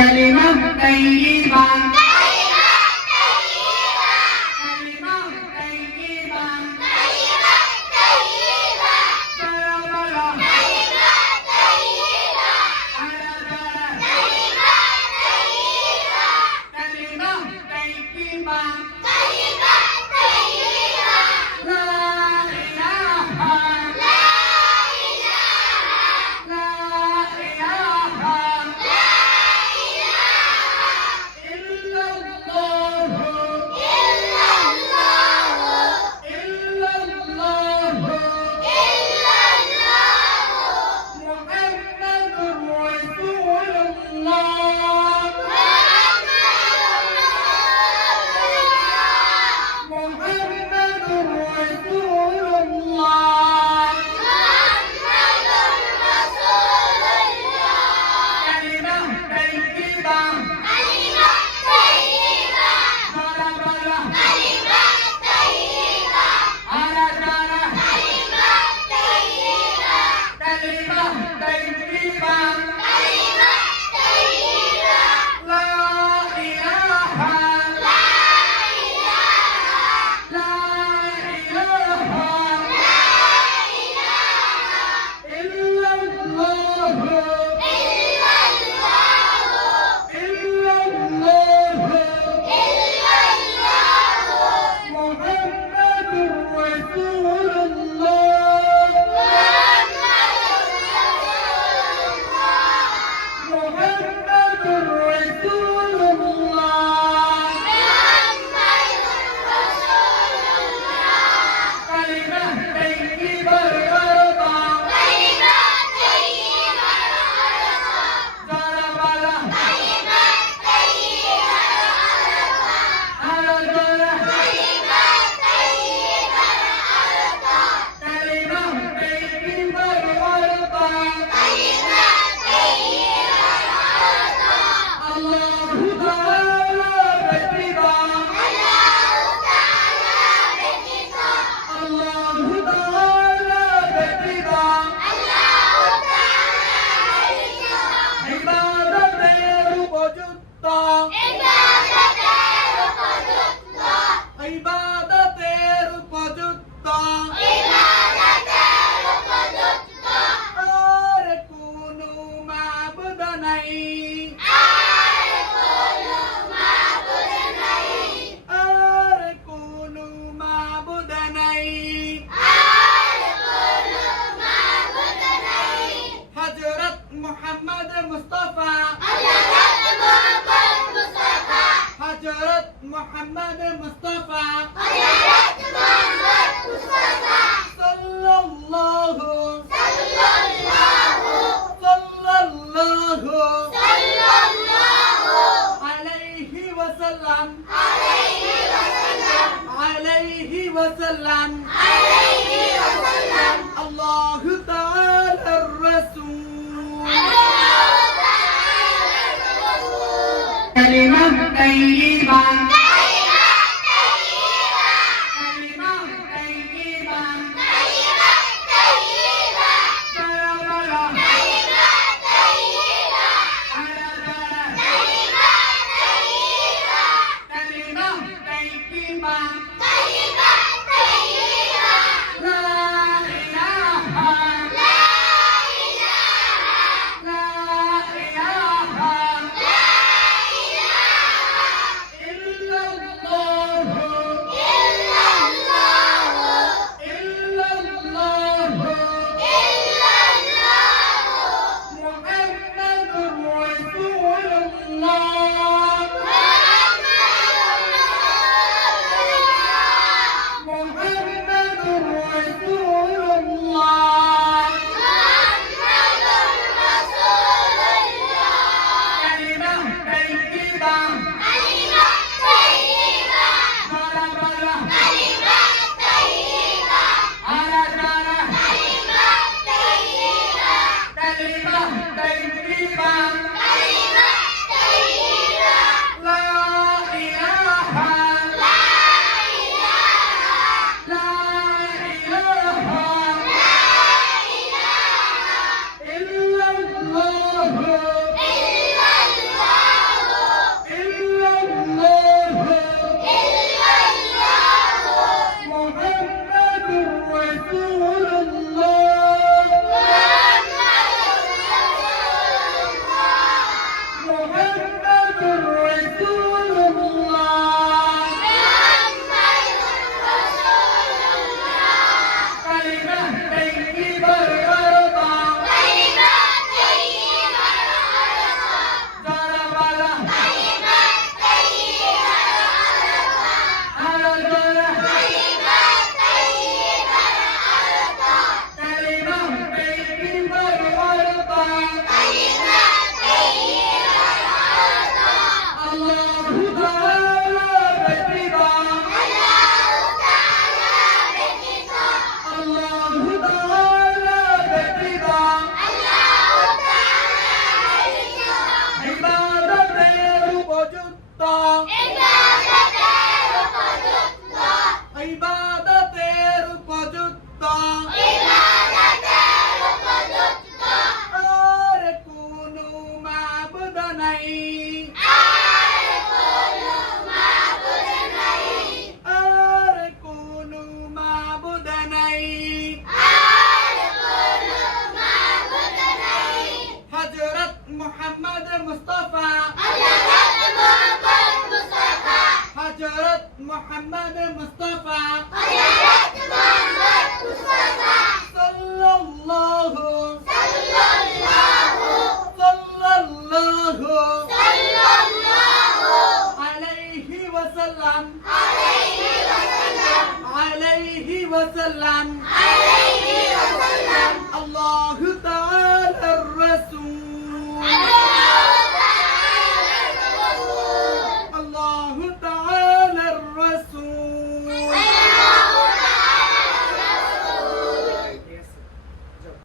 कलिमा तैयबा محمد المصطفى على رأس محمد مصطفى. صلى الله صلى الله صلى الله صلى الله عليه وسلم. عليه وسلم. عليه وسلم عليه وسلم الله تعالى الرسول. الله تعالى الرسول كلمة طيبة everybody Taiwan, Taiwan, Taiwan. Muhammad মুস্তাফা সাল্লাল্লাহু সাল্লাল্লাহু আলাইহি ওয়াসাল্লাম আলাইহি ওয়াসাল্লাম